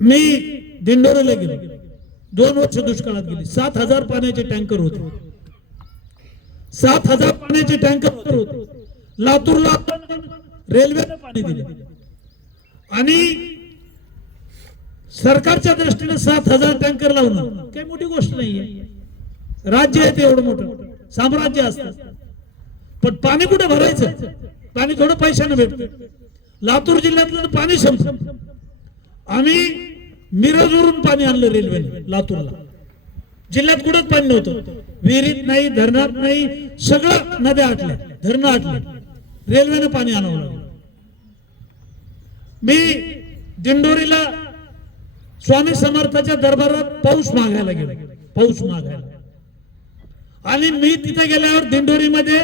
मी दिंडोरीला गेलो. दोन वर्ष दुष्काळात गेली. सात हजार पाण्याचे टँकर होते. सात हजार पाण्याचे टँकर होते. लातूरला रेल्वे पाणी दिले. आणि सरकारच्या दृष्टीने सात हजार टँकर लावणं काही मोठी गोष्ट नाहीये. राज्य आहे ते एवढं मोठं. साम्राज्य असतं. पण पाणी कुठे भरायचं? पाणी थोडं पैशाने भेटतं. लातूर जिल्ह्यातलं पाणी संपलं आम्ही मिरजवरून पाणी आणलं रेल्वेने लातूरला. जिल्ह्यात कुठंच पाणी नव्हतं. विहिरीत नाही धरणात नाही सगळं नद्या आटल्या धरणं आटले. रेल्वेनं पाणी आणावं लागलं. मी दिंडोरीला स्वामी समर्थाच्या दरबारात पाऊस मागायला गेलो. पाऊस मागायला. आणि मी तिथे गेल्यावर दिंडोरीमध्ये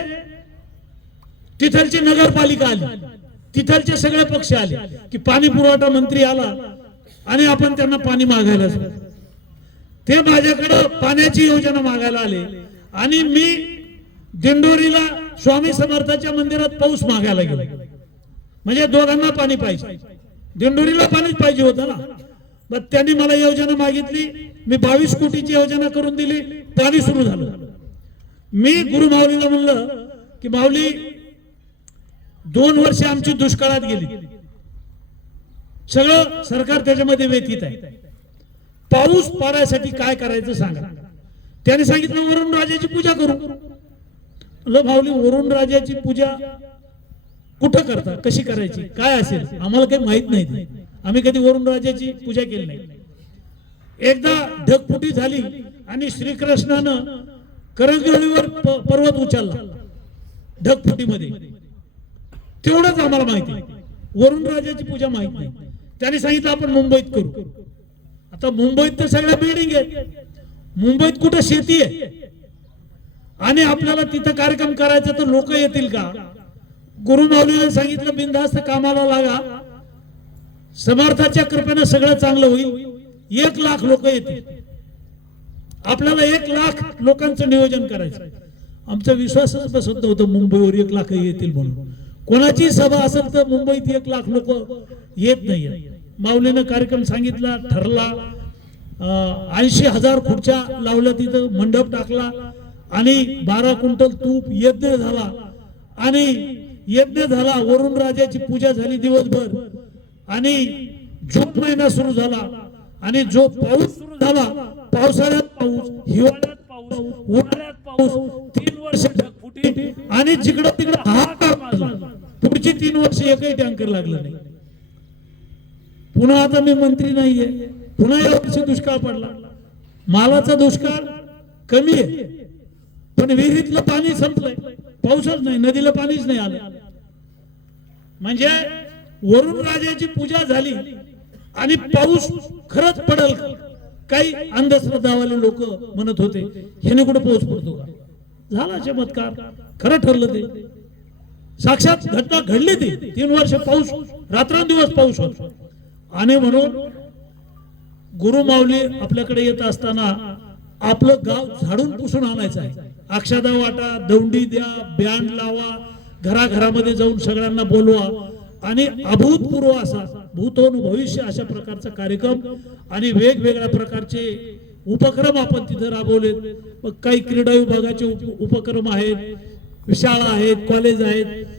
तिथलची नगरपालिका आली. तिथलचे सगळे पक्ष आले. की पाणी पुरवठा मंत्री आला. आणि आपण त्यांना पाणी मागायला ते माझ्याकडं पाण्याची योजना मागायला आले. आणि मी दिंडोरीला स्वामी समर्थाच्या मंदिरात पाऊस मागायला गेलो. म्हणजे दोघांना पाणी पाहिजे. दिंडोरीला पाणीच पाहिजे होतं ना. मग त्यांनी मला योजना मागितली. मी बावीस कोटीची योजना करून दिली. पाणी सुरू झालं. मी गुरु माऊलीला म्हणलं की माऊली दोन वर्ष आमची दुष्काळात गेली. सगळं सरकार त्याच्यामध्ये व्यतीत आहे. पाऊस पाडायसाठी काय करायचं सांगा. त्याने सांगितलं वरुण राजाची पूजा करू. ल भावली वरुण राजाची पूजा कुठं करता कशी करायची? काय असेल? आम्हाला काही माहीत नाही आम्ही कधी वरुण राजाची पूजा केली नाही. एकदा ढगफुटी झाली आणि श्रीकृष्णानं करंगळीवर प- पर्वत उचलला ढगफुटीमध्ये. तेवढंच आम्हाला माहिती वरुण राजाची पूजा माहीत नाही. त्याने सांगितलं आपण मुंबईत करू. आता मुंबईत तर सगळ्या बिल्डिंग आहेत. मुंबईत कुठं शेती आहे? आणि आपल्याला तिथं कार्यक्रम करायचा तर लोक येतील का? गुरु माऊलीने सांगितलं बिनधास्त कामाला लागा. समर्थाच्या कृपेनं सगळं चांगलं होईल. एक लाख लोक येतील. आपल्याला एक लाख लोकांचं नियोजन करायचं. आमचा विश्वासच बसत नव्हतं मुंबईवर एक लाख येतील म्हणून. कोणाची सभा असेल तर मुंबईत एक लाख लोक येत नाही माऊलीनं कार्यक्रम सांगितला ठरला. ऐंशी हजार खुर्च्या लावल्या तिथं मंडप टाकला. आणि बारा क्विंटल तूप यज्ञ झाला. आणि यज्ञ झाला वरुण राजाची पूजा झाली दिवसभर. आणि जून महिना सुरू झाला. आणि जो पाऊस सुरू झाला पावसाळ्यात पाऊस हिवाळ्यात पाऊस उन्हाळ्यात पाऊस तीन वर्ष आणि जिकडं तिकडं हाहाकार माजला पुढचे तीन वर्ष एकही टँकर लागलं नाही. पुन्हा आता मी मंत्री नाहीये. पुन्हा या वर्षी दुष्काळ पडला. मालाचा दुष्काळ कमी आहे. पण विहिरीतलं पाणी संपलंय. पाऊसच नाही. नदीला पाणीच नाही आलं. म्हणजे वरुण राजाची पूजा झाली आणि पाऊस खरंच पडल. काही अंधश्रद्धावाले लोक म्हणत होते ह्याने कुठे पाऊस पडतो का? झाला चमत्कार. खरं ठरलं ते. साक्षात घटना घडली ती. तीन वर्ष पाऊस रात्रंदिवस पाऊस होता. आणि म्हणून गुरु माऊली आपल्याकडे येत असताना आपलं गाव झाडून पुसून आणायचं आहे. अक्षदा वाटा दौंडी द्या बँड लावा घराघरामध्ये जाऊन सगळ्यांना बोलवा. आणि अभूतपूर्व असा भूतोन भविष्य अशा प्रकारचा कार्यक्रम आणि वेगवेगळ्या प्रकारचे उपक्रम आपण तिथे राबवलेत. मग काही क्रीडा विभागाचे उपक्रम आहेत. शाळा आहेत कॉलेज आहेत.